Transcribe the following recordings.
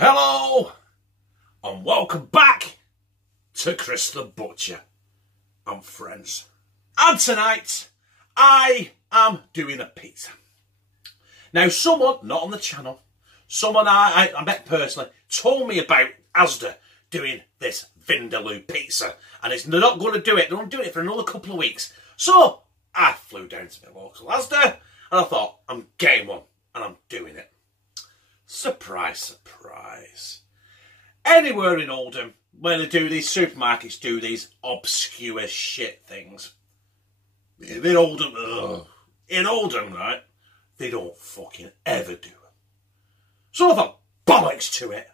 Hello and welcome back to Chris the Butcher and friends. And tonight I am doing a pizza. Now someone, not on the channel, someone I met personally told me about Asda doing this Vindaloo Pizza, and they're not going to do it. They're not doing it for another couple of weeks. So I flew down to my local Asda and I thought, I'm getting one and I'm doing it. Surprise, surprise. Anywhere in Oldham where they do these supermarkets do these obscure shit things. In Oldham, right, they don't fucking ever do it. So I thought, bollocks to it.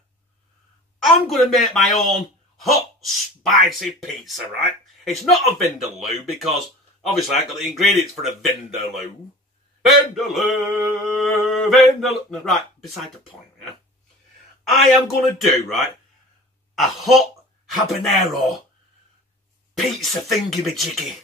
I'm going to make my own hot, spicy pizza, right? It's not a Vindaloo because obviously I got the ingredients for a Vindaloo. Vindaloo. No, right, beside the point, yeah. I am going to do, right, a hot habanero pizza thingy-majiggy.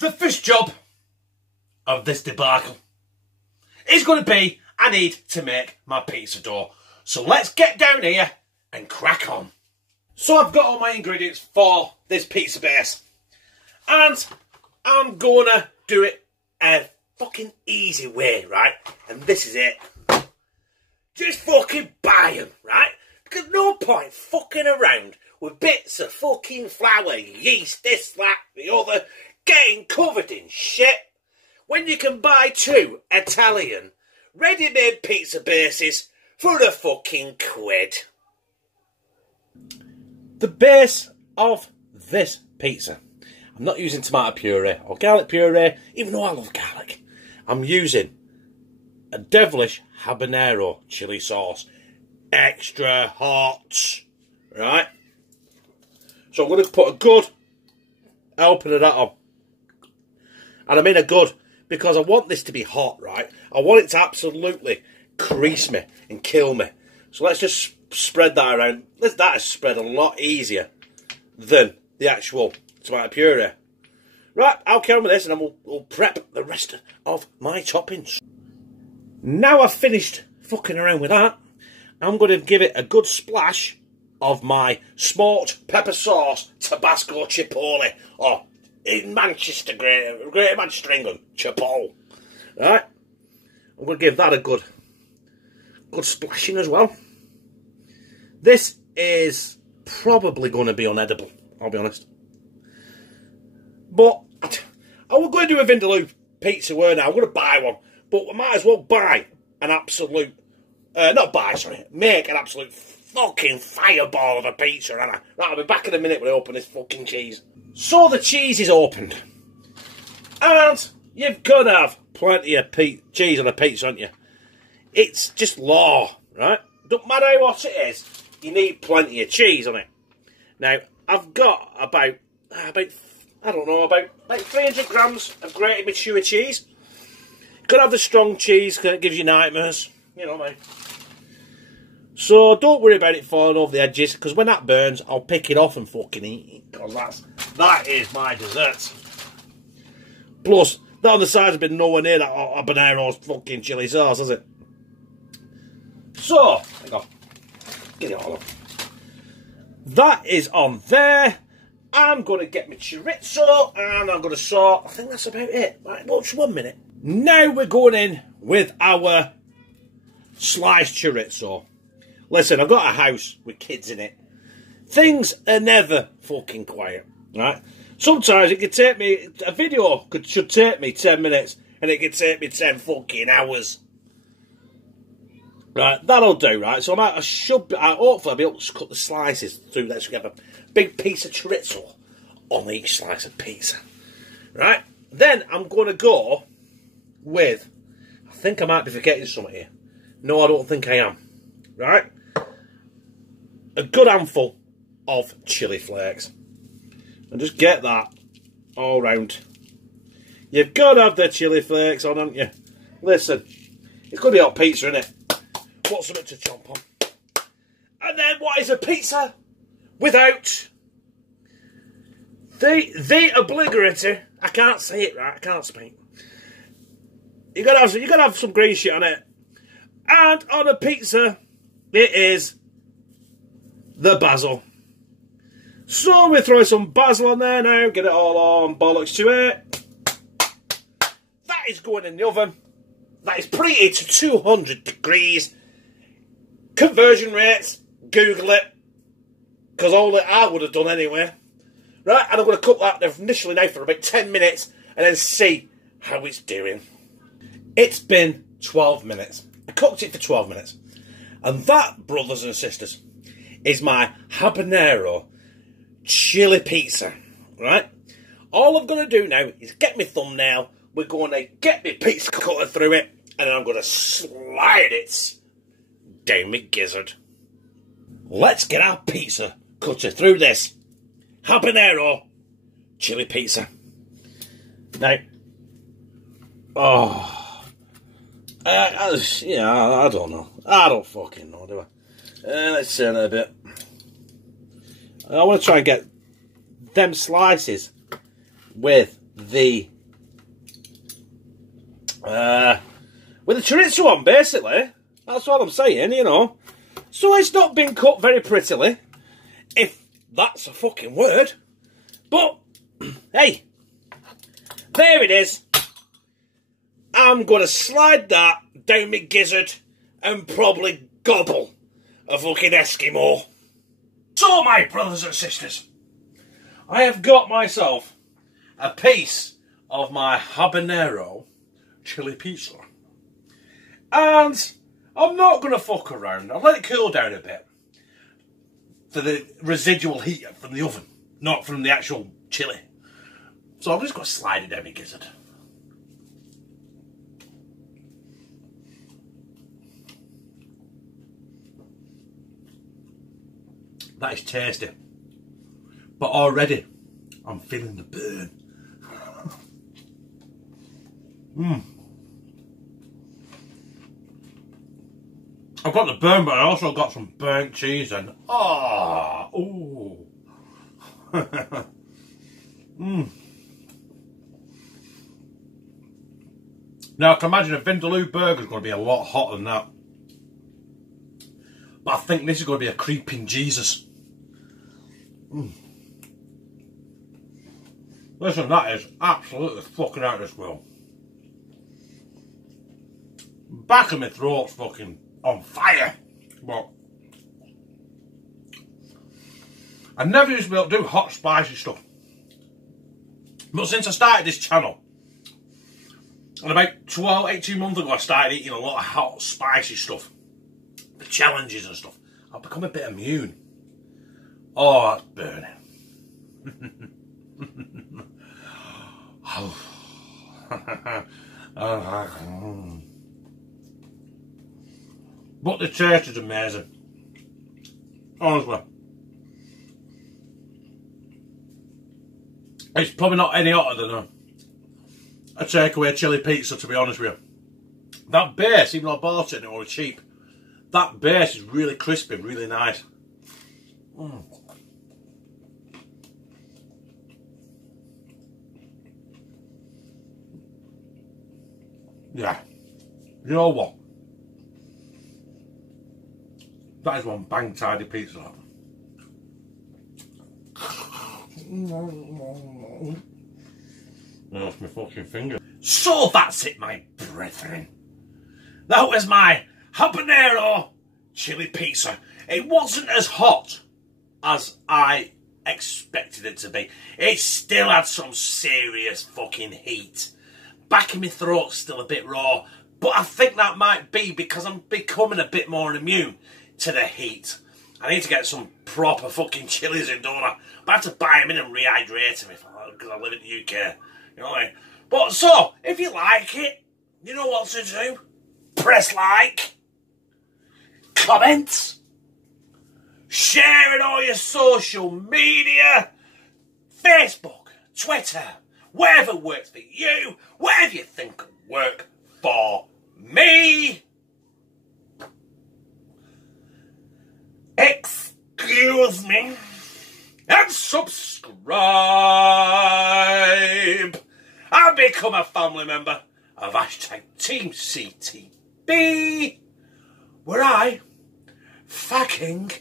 The first job of this debacle is going to be, I need to make my pizza dough. So let's get down here and crack on. So I've got all my ingredients for this pizza base. And I'm going to do it a fucking easy way, right? And this is it. Just fucking buy them, right? Because no point fucking around with bits of fucking flour, yeast, this, that, the other, getting covered in shit when you can buy 2 Italian ready-made pizza bases for a fucking quid. The base of this pizza, I'm not using tomato puree or garlic puree, even though I love garlic. I'm using a devilish habanero chili sauce, extra hot, right? So I'm going to put a good helping of that on. And I mean a good, because I want this to be hot, right? I want it to absolutely crease me and kill me. So let's just spread that around. That is spread a lot easier than the actual tomato puree. Right, I'll carry on with this and then we'll prep the rest of my toppings. Now I've finished fucking around with that, I'm going to give it a good splash of my smoked pepper sauce Tabasco Chipotle. Oh, in Manchester, Great Manchester, England, Chipotle. Right? I'm going to give that a good splashing as well. This is probably going to be unedible, I'll be honest. But I was going to do a Vindaloo pizza, weren't I? I'm going to buy one. But I might as well buy an absolute... make an absolute fucking fireball of a pizza, and right, I'll be back in a minute when I open this fucking cheese. So the cheese is opened, and you've got to have plenty of cheese on a pizza, haven't you? It's just law, right? Don't matter what it is, you need plenty of cheese on it. Now I've got about 300 grams of grated mature cheese. You've got to have the strong cheese because it gives you nightmares, you know what I mean? So don't worry about it falling over the edges, because when that burns, I'll pick it off and fucking eat it, because that is my dessert. Plus, that on the side's been nowhere near that habanero's fucking chili sauce, has it? So, hang on. Get it all up. That is on there. I'm going to get my chorizo, and I'm going to sort. I think that's about it. Right, watch 1 minute. Now we're going in with our sliced chorizo. Listen, I've got a house with kids in it. Things are never fucking quiet, right? Sometimes it could take me, a video should take me 10 minutes, and it could take me 10 fucking hours. Right, that'll do, right? So hopefully I'll be able to cut the slices through there so we have a big piece of chorizo on each slice of pizza. Right? Then I'm going to go with, I think I might be forgetting something here. No, I don't think I am. Right? A good handful of chili flakes. And just get that all round. You've got to have the chili flakes on, haven't you? Listen, it's going to be hot pizza, isn't it? What's something to chomp on? And then what is a pizza without the obligatory? I can't say it right. I can't speak. You got to have some green shit on it. And on a pizza, it is the basil. So we throw some basil on there now. Get it all on. Bollocks to it. That is going in the oven. That is preheated to 200 degrees. Conversion rates, Google it. Because all that I would have done anyway. Right, and I'm going to cook that initially now for about 10 minutes. And then see how it's doing. It's been 12 minutes. I cooked it for 12 minutes. And that, brothers and sisters, is my Habanero Chilli Pizza. Right? All I'm going to do now is get my thumbnail. We're going to get my pizza cutter through it. And then I'm going to slide it down my gizzard. Let's get our pizza cutter through this Habanero Chilli Pizza. Now, I don't know. I don't fucking know, do I? Let's turn it a bit. I want to try and get them slices with the chorizo on, basically. That's what I'm saying, you know. So it's not been cut very prettily, if that's a fucking word. But, hey, there it is. I'm going to slide that down my gizzard and probably gobble a fucking Eskimo. So, my brothers and sisters, I have got myself a piece of my Habanero Chilli Pizza. And I'm not going to fuck around. I'll let it cool down a bit for the residual heat from the oven, not from the actual chili. So I'm just going to slide it down my gizzard. That is tasty. But already, I'm feeling the burn. I've got the burn, but I also got some burnt cheese and ooh. Now I can imagine a Vindaloo burger is going to be a lot hotter than that. But I think this is going to be a creeping Jesus. Listen, that is absolutely fucking out of this world. Back of my throat's fucking on fire. But I never used to be able to do hot spicy stuff. But since I started this channel, and about 18 months ago I started eating a lot of hot spicy stuff. The challenges and stuff. I've become a bit immune. Oh, that's burning. But the taste is amazing. Honestly. It's probably not any hotter than a takeaway chili pizza, to be honest with you. That base, even though I bought it and it was cheap, that base is really crispy, really nice. Yeah. You know what? That is one bang tidy pizza. That's my fucking finger. So that's it, my brethren. That was my Habanero Chilli Pizza. It wasn't as hot as I expected it to be. It still had some serious fucking heat. Back in my throat's still a bit raw, but I think that might be because I'm becoming a bit more immune to the heat. I need to get some proper fucking chilies in, don't I? But I have to buy them in and rehydrate them because I live in the UK. You know what I mean? But so, if you like it, you know what to do. press like, comment, share it on your social media, Facebook, Twitter, whatever works for you, whatever you think will work for me. Excuse me. And subscribe and become a family member of #Team CTB, where I fucking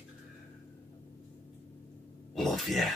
love you.